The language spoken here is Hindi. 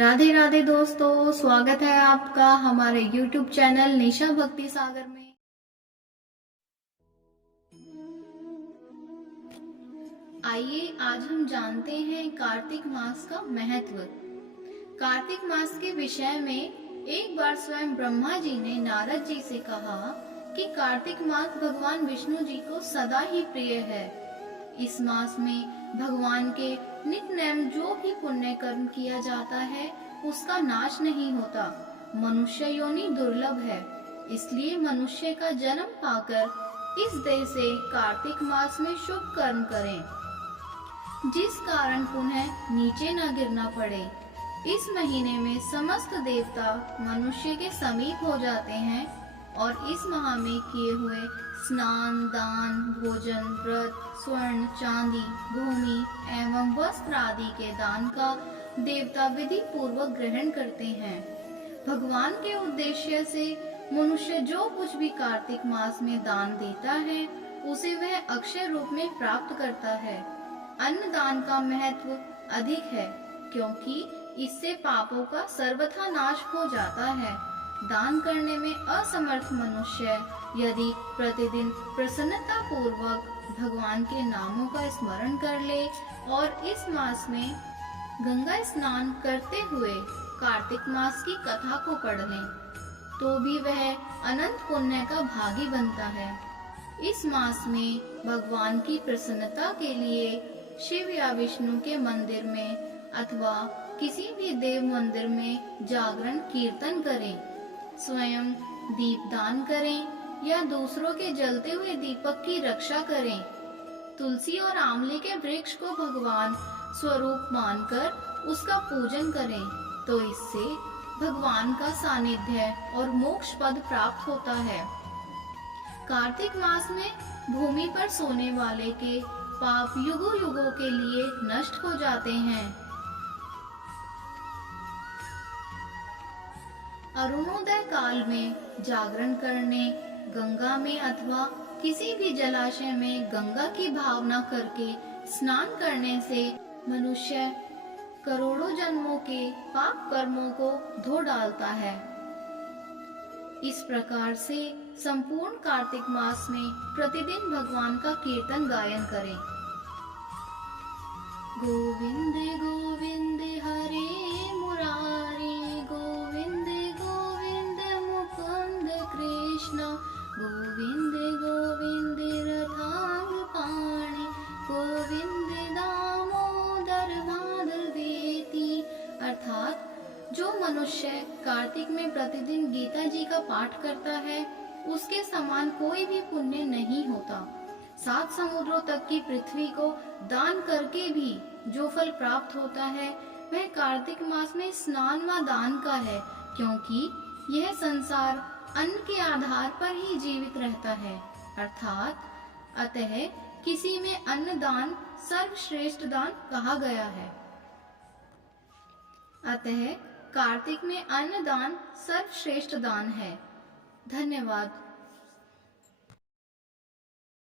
राधे राधे दोस्तों, स्वागत है आपका हमारे YouTube चैनल निशा भक्ति सागर में। आइए आज हम जानते हैं कार्तिक मास का महत्व। कार्तिक मास के विषय में एक बार स्वयं ब्रह्मा जी ने नारद जी से कहा कि कार्तिक मास भगवान विष्णु जी को सदा ही प्रिय है। इस मास में भगवान के नित्य नेम जो भी पुण्य कर्म किया जाता है उसका नाश नहीं होता। मनुष्य योनि दुर्लभ है, इसलिए मनुष्य का जन्म पाकर इस देह से कार्तिक मास में शुभ कर्म करें, जिस कारण पुनः नीचे न गिरना पड़े। इस महीने में समस्त देवता मनुष्य के समीप हो जाते हैं और इस माह में किए हुए स्नान, दान, भोजन, व्रत, स्वर्ण, चांदी, भूमि एवं वस्त्र आदि के दान का देवता विधि पूर्वक ग्रहण करते हैं। भगवान के उद्देश्य से मनुष्य जो कुछ भी कार्तिक मास में दान देता है उसे वह अक्षय रूप में प्राप्त करता है। अन्न दान का महत्व अधिक है क्योंकि इससे पापों का सर्वथा नाश हो जाता है। दान करने में असमर्थ मनुष्य यदि प्रतिदिन प्रसन्नता पूर्वक भगवान के नामों का स्मरण कर ले और इस मास में गंगा स्नान करते हुए कार्तिक मास की कथा को पढ़ ले तो भी वह अनंत पुण्य का भागी बनता है। इस मास में भगवान की प्रसन्नता के लिए शिव या विष्णु के मंदिर में अथवा किसी भी देव मंदिर में जागरण कीर्तन करें, स्वयं दीपदान करें या दूसरों के जलते हुए दीपक की रक्षा करें। तुलसी और आंवले के वृक्ष को भगवान स्वरूप मानकर उसका पूजन करें तो इससे भगवान का सानिध्य और मोक्ष पद प्राप्त होता है। कार्तिक मास में भूमि पर सोने वाले के पाप युगों युगों के लिए नष्ट हो जाते हैं। अरुणोदय काल में जागरण करने, गंगा में अथवा किसी भी जलाशय में गंगा की भावना करके स्नान करने से मनुष्य करोड़ों जन्मों के पाप कर्मों को धो डालता है। इस प्रकार से संपूर्ण कार्तिक मास में प्रतिदिन भगवान का कीर्तन गायन करें। गोविंद गोविंद हरे मुरारी, गोविंद गोविंद मुकुंद कृष्ण, गोविंद गोविंद रथांग पाणि, गोविंद दामोदर माधवेति। अर्थात जो मनुष्य कार्तिक में प्रतिदिन गीता जी का पाठ करता है उसके समान कोई भी पुण्य नहीं होता। 7 समुद्रों तक की पृथ्वी को दान करके भी जो फल प्राप्त होता है वह कार्तिक मास में स्नान व दान का है, क्योंकि यह संसार अन्न के आधार पर ही जीवित रहता है। अर्थात अतः किसी में अन्न दान सर्वश्रेष्ठ दान कहा गया है। अतः कार्तिक में अन्न दान सर्वश्रेष्ठ दान है। धन्यवाद।